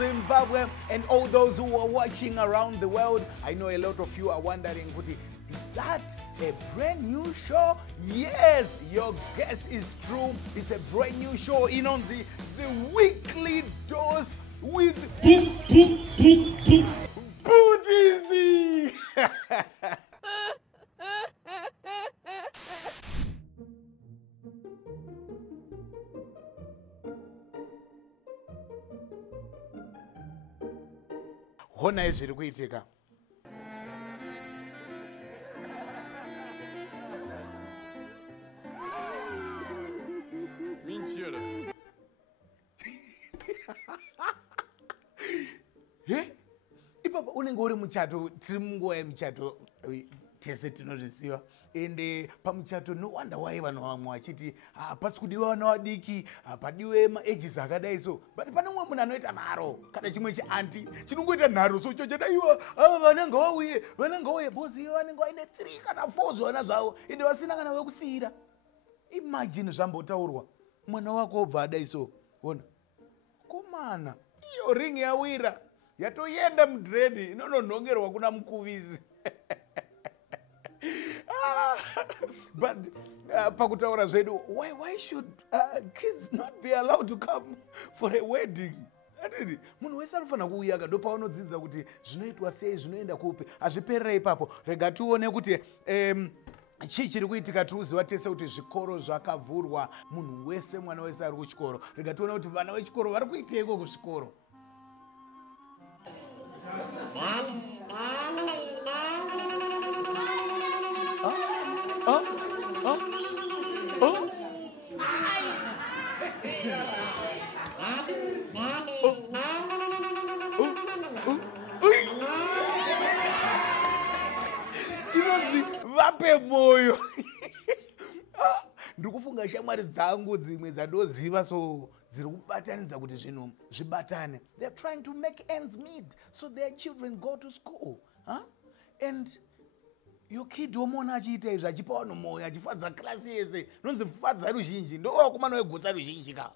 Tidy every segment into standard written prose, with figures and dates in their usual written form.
Zimbabwe and all those who are watching around the world. I know a lot of you are wondering, is that a brand new show? Yes, your guess is true. It's a brand new show in on the weekly dose with Bhutisi. Hona izviri kuitika. Mentira. Ipapa unenge uri muchato, tiri munguva yemuchato tese tinozvisiva. Ende pamuchato no wonder why vanhu vamwe vachiti pasi kudiwa vana vadiki, padiwe maages akadai so. But pane mumwe munhu anoita nharo kana chimwe chianti chinongoita nharo so chochadaiwa vanenge vauye bosi vanenge vaine 3 kana 4 zvana zvavo ende vasina kana vekusiyira. Imagine zvambotaurwa mwana wako obva adai so. Ona komana iyo ring yawira yatoenda mudredi inononhongerwa kuna mukuvisi. But pakutaura zvedu, why should kids not be allowed to come for a wedding? Munhu wese anofanira kuuya ndopaanodzidza kuti zvinoitwa sei, zvinoenda kupi. Hazviperera ipapo. Rega tione kuti chii chiri kuitika. Tinoziva tese kuti zvikoro zvakavhurwa, munhu wese, mwana wese ari kuchikoro. Rega tione kuti vana vechikoro vari kuiteiko kuzvikoro. Inonzi vape moyo. Ndikufunga shamwari dzangu dzimwe dzandoziva so dziri kubatanidza kuti zvinhu zvibatane. They're trying to make ends meet so their children go to school. And your kid womona achiita izvi achipa vanhu moyo achifadza klasi yese. Nonzi fadza ruzhinji ndo vakomana vegutsa ruzhinji ka.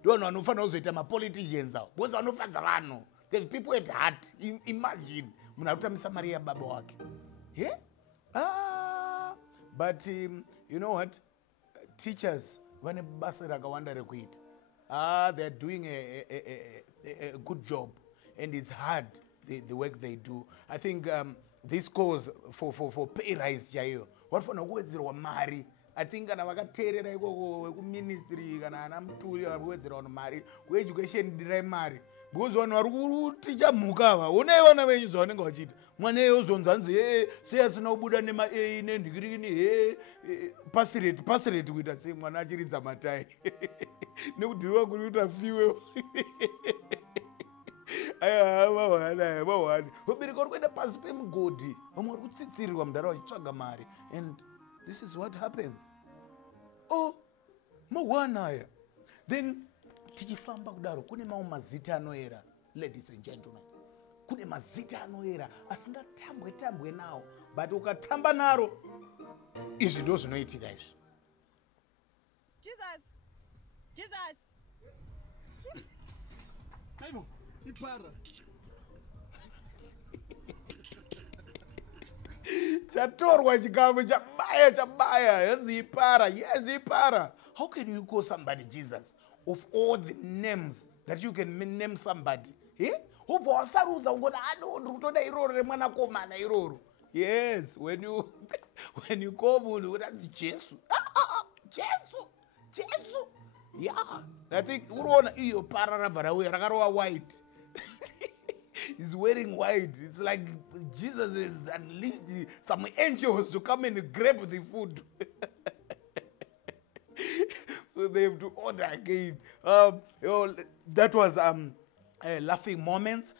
Ndo vanhu vanofanira kuzoita mapoliticians avo. Bonza vanofadza vanhu. There's people at heart. Imagine munhu akutamisa mari yababa wake. Yeah? But you know what? Teachers vane basa rakawanda rekuita. They're doing a good job and it's hard the work they do. I think this calls for pay rise chaiyo. Vanofanira kuwedzerwa mari. I think kana vakateerera ikoko vekuministry kana ana muturi vari kuwedzera vanhu mari kueducation dirai mari. Because vanhu vari kuticha mhuka ava onai vana venyu zvavanenge vachiita. Mwana iye uzonzi hanzi sei asina kubuda nema-A nendikirini pasi rate kuita sei mwana achiridza matai. Nekudhiriwa kuita fiwe. Vahwani vabereki vari kuenda pasi pemugodhi vamwe vari kutsitsirirwa mudhara vachitsvaga mari. And this is what happens. Mahwana aya. Then tichifamba kudaro kune mamwe mazita anoera, ladies and gentlemen. Kune mazita anoera asingatambwe nawo, but ukatamba naro izvi ndo zvinoitika izvi. Jesus. Aibo, ipara. Chatorwa chikamu chabaya yanzi ipara. Yes, ipara. How can you call somebody Jesus? Of all the names that you can name somebody. Ubva wasarudza ungoti ndikutoda iroro remwanakomana iroro. Yes, when you call munhu utanzi Jesu. Jesu. Yeah, I think uruona iyo para rabva rauya rakarova white. He's wearing white. It's like Jesus has unleashed some angels to come and grab the food. So they have to order again. That was laughing moments.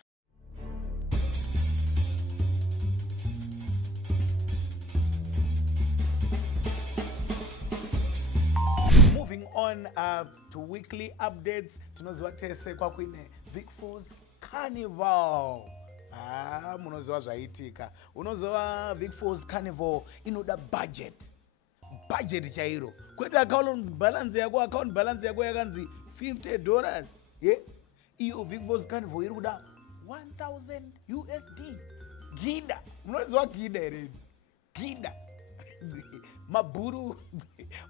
Moving on to weekly updates. Tinoziva tese kwakuine Vic Falls Carnival. Munoziva zvaitika. Unoziva Vic Falls Carnival inoda budget chairo. Kwete account balance yako yakanzi $50. Yeah? iyo Vic Falls Carnival iri kuda 1000 USD. Gida, munoziva gida here? Gida. Mabhuru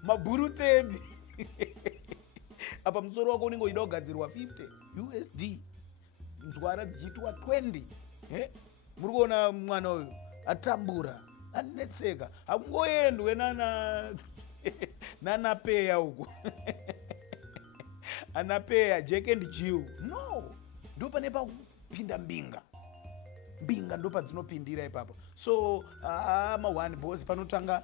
10. Apa musoro wako unenge uchida kugadzirwa 50 USD. Nzwara dzichitwa 20. Muri kuona mwana uyu atambura, anetseka. Hakungoendwe nana peya uku. Anapeya Jack and Jill. No. Ndo pane pakupinda mbinga ndo padzinopindira ipapo. So one boss panotanga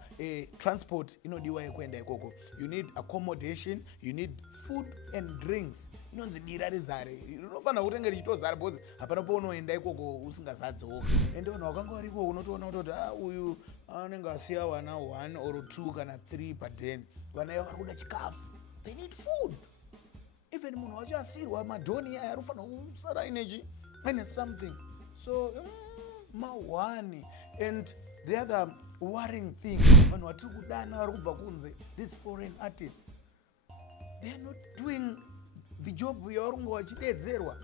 transport inodiwa yekuenda ikoko. You need accommodation, you need food and drinks. Inonzi dira rizare. Unofanira kutenga richitozara boss. Hapana paunoenda ikoko usingazadzewo. Ende vanhu vakanga variko unotoona kuti uyu anenge asiya wana 1 or 2 kana 3 per day. Vana ava vari kuda chikafu. They need food. Even munhu wacho asirwa madhoni aya anofanira kusara ine something. So mawani. And the other worrying thing, vanhu vatiri kudana vari kubva kunze, these foreign artists, they are not doing the job yavari kunge vachidedzerwa.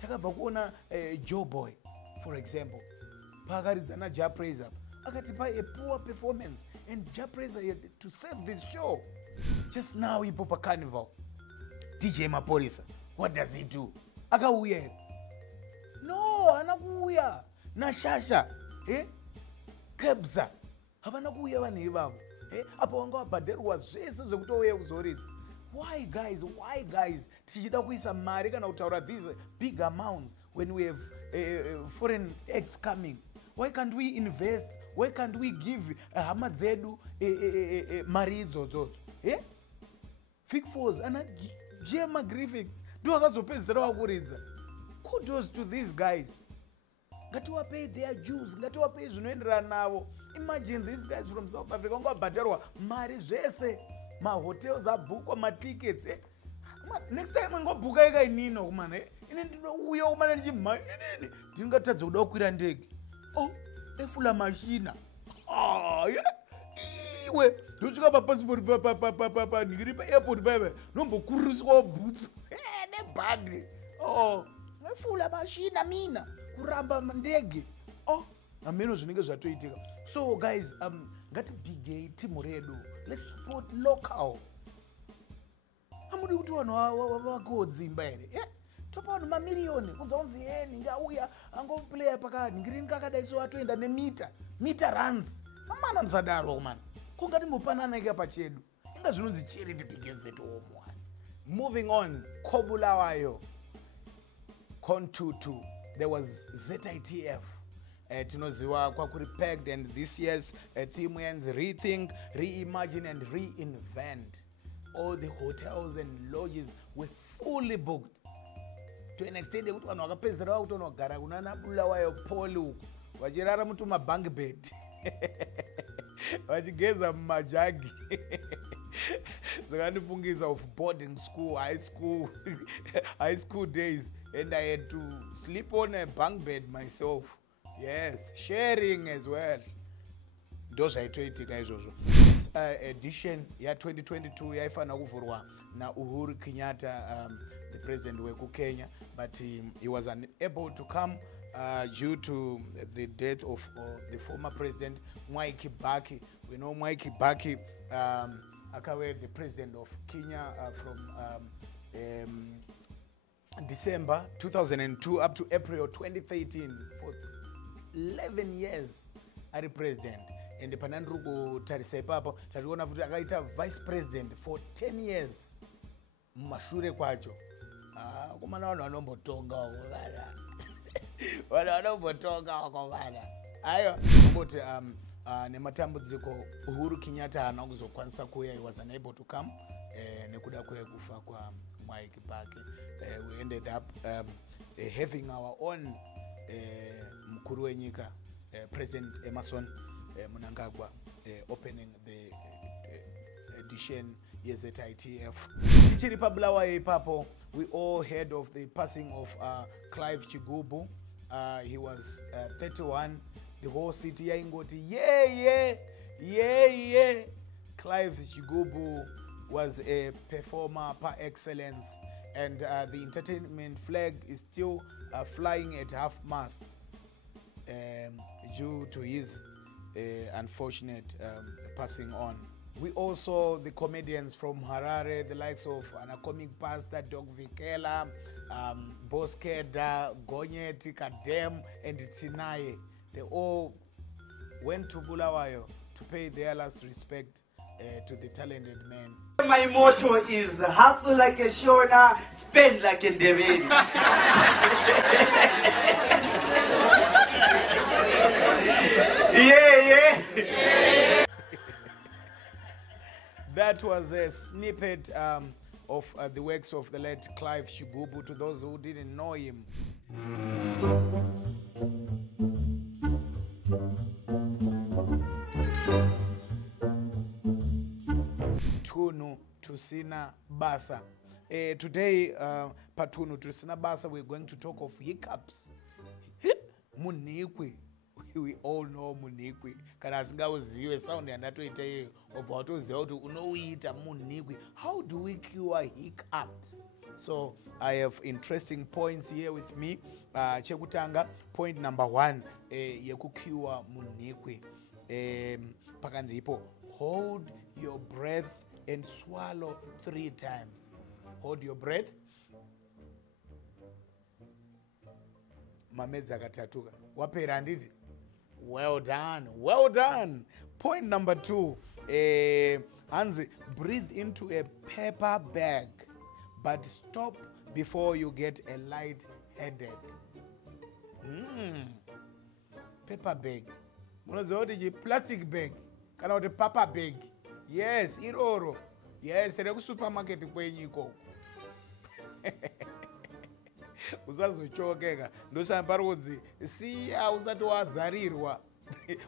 Takabva kuona Joe Boy, for example, paakaridza naJah Praiser akatipa a poor performance, and Jah Praiser had to save this show. Just now ipo paCarnival, DJ Maporisa, what does he do? Akauya here? No, anakuuya naShasha, Kebza, havana kuuya vanhu ivavo. Apo vanga vabhadherwa zvese zvekutouya kuzoridza. Why guys? Tichida kuisa mari kana kutaura these big amounts when we have foreign acts coming. Why can't we invest? Why can't we give hama dzedu mari idzodzo? Vic Falls ana Jema Graphics ndo vakazopedzera vakuridza. Kudos to these guys. Ngatiwapei their dues, ngatiwapei zvinoenderana navo. Imagine these guys from South Africa vanga vabhadharwa mari zvese, mahotels abhukwa, matickets. Next time ngobhuka ika inino kumana. Ine ndinouya kumana ndichimha. Ndingatadza kuda kukwira ndege. Efula machina. Iwe ndosvika papassport ndiri paairport paipa nombokururiswa bhutsu nebhadhi. Efula machina mina kuramba ndege. Ameno zvinenge zvatoitika. So guys, ngatibhigei timu redu. Let's support local. Hamudi kuti vanhu vakodzimba here. Topa vanhu mamiliyoni kunzwa kunzi ndingauya angoplaya pakanhingirini kakadai so atoenda mita runs. Mamana musadaro kumana. Kungati mupanana ika pachedu. Inga zvinonzi charity begins at home. Moving on, Kobulawayo. Kontutu. There was ZITF. Tinoziwa kwakuri pegged, and this year's theme ends rethink, reimagine and reinvent. All the hotels and lodges were fully booked. To an extent kuti vanhu vakapedzera vakutonogara kunana Bulawayo Paul uku vachirara mutuma bunk bed vachigeza mumajagi. Zvakandifungisa of boarding school, high school days, and I had to sleep on a bunk bed myself. Yes, sharing as well. Those are 20 guys also. This edition ya 2022 yaifana kuvurwa na Uhuru Kenyatta, the president weku Kenya, but he was unable to come due to the death of the former president Mwai Kibaki. We know Mwai Kibaki akawe the president of Kenya from December 2002 up to April 2013 for 11 years ari president. And panandruko tarisa ipapo tationa kuti akaita vice president for 10 years mumashure kwacho. Kumana vanhu vanombotonga wako vana. Vanhu vanombotonga wako vana. Aiwa kuti nematambudziko Uhuru Kenyatta haana kuzokwanisa kuuya. He was unable to come nekuda kwekufa kwa Mwai Kibaki. We ended up having our own mukuru wenyika, President Emerson Mnangagwa, opening the edition ZITF. Tichiri pa Bulawayo ipapo, we all heard of the passing of Clive Chigubu. He was 31. The whole city yaingoti yeah. Clive Chigubu was a performer par excellence, and the entertainment flag is still flying at half-mast due to his unfortunate passing on. We also, the comedians from Harare, the likes of Anacomic Pastor, Doc Vikela, Boskeda, Gonyeti, Kadem, and Tinaye, they all went to Bulawayo to pay their last respect to the talented man. My motto is hustle like a Shona, spend like a David. Yeah. That was a snippet of the works of the late Clive Shigubu, to those who didn't know him. Tunu Tusina Basa. Today, Patunu Tusina Basa, we're going to talk of hiccups. Munikwi. We all know munikwi. Kana asingaziwe sound yandatoita iyeyo obva watoziva kuti unoita munikwi. How do we cure hiccups? So I have interesting points here with me. Chekutanga, point number 1, yekucure munikwi. Pakanzi ipo, hold your breath and swallow 3 times. Hold your breath. Mamedza akatatuka. Wapera handiti? Well done, well done. Point number 2, Hansi, breathe into a paper bag, but stop before you get a light-headed. Paper bag. Munoziva kuti plastic bag kana kuti paper bag. Yes, iroro. Yes, rekusupermarket kwenyu ikoko. Usazochokeka ndosamba rodzi siya usati wazarirwa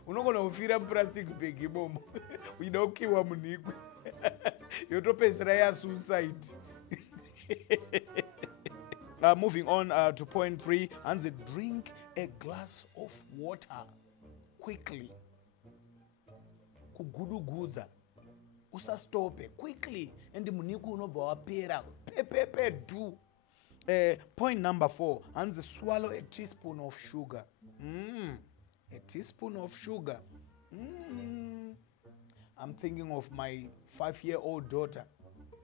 unogona kufira plastic bag imomo uida kukiwa munikwi yotopedzera ya suicide. Moving on to point 3, Hansi, drink a glass of water quickly. Kugudugudza usastope quickly and munikwi unobva wapera pepepe do. Point number 4, Hansi, swallow a teaspoon of sugar. A teaspoon of sugar. I'm thinking of my 5-year-old daughter.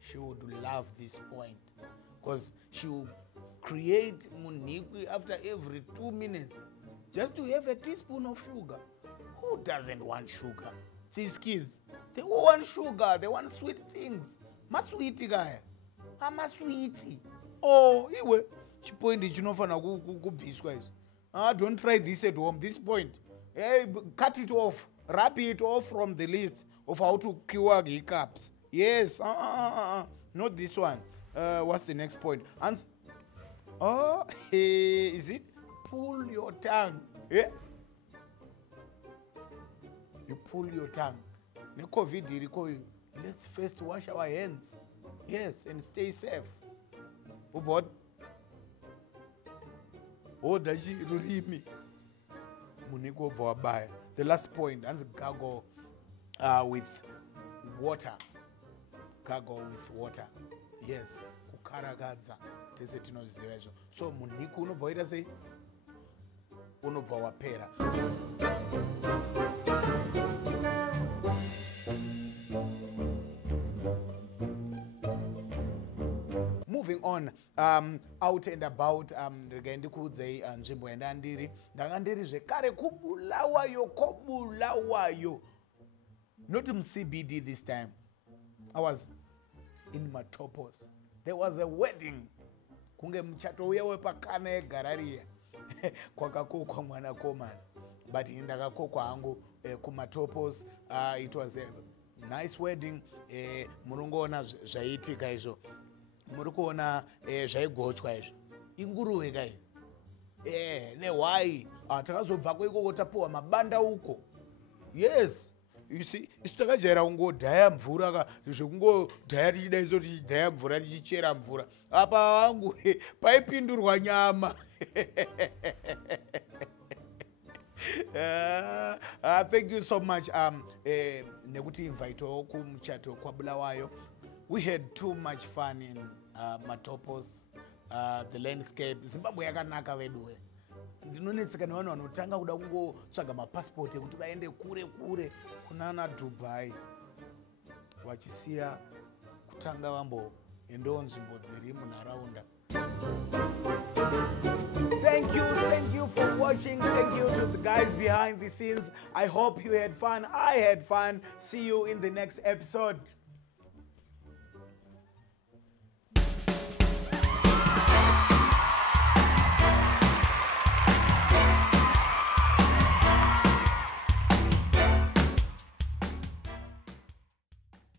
She would love this point because she will create munikwi after every 2 minutes just to have a teaspoon of sugar. Who doesn't want sugar? These kids, they all want sugar. They want sweet things. Masweety guy. Masweety. Oh, iwe chipoint chinofana kubviswa izvo. Don't try this at home. This point, hey, cut it off, wrap it off from the list of how to cure hiccups. Yes, not this one. What's the next point? Oh, hey, is it pull your tongue? Yeah. You pull your tongue. COVID, let's first wash our hands. Yes, and stay safe. Ubod. Oh, daji rurimi. Muniko vabaya. The last point, Hansi, gargle with water. Gargle with water. Yes. Kukaragaza. Tese tinoziva izvo. So muniko unobva waita sei? Unobva wapera. Moving on, out and about, ndikuudzei nzvimbo yandandiri. Ndanga ndiri zvekare kubulawayo. Not in CBD this time. I was in Matopos. There was a wedding. Kunge mchato uya wepakana yegarariya. Kwakakokwa mwanakomana. But ndakakokwa hangu kumatopos. It was a nice wedding. Murungoona zvaiitika izvo. Murikuona zvaigochwa izvo. Inguruwe kai. Nehwai. Takazobva ikoko tapuwa mabanda uko. Yes. You see, isitakajaira kungodhaya mvura zvekungodhaya tichida iso tichidhaya mvura tichichera mvura. Apa wangu paipindurwa nyama. Thank you so much nekuti invite kumuchato kwa Bulawayo. We had too much fun in matopos, the landscape. Zimbabwe yakanaka veduwe. Ndinonetseka nevanhu vanotanga kuda kungotsvaga mapasipoti ekuti vaende kure kure kunana Dubai vachisiya kutanga vamboendawo nzvimbo dziri munharaunda. Thank you for watching. Thank you to the guys behind the scenes. I hope you had fun. I had fun. See you in the next episode.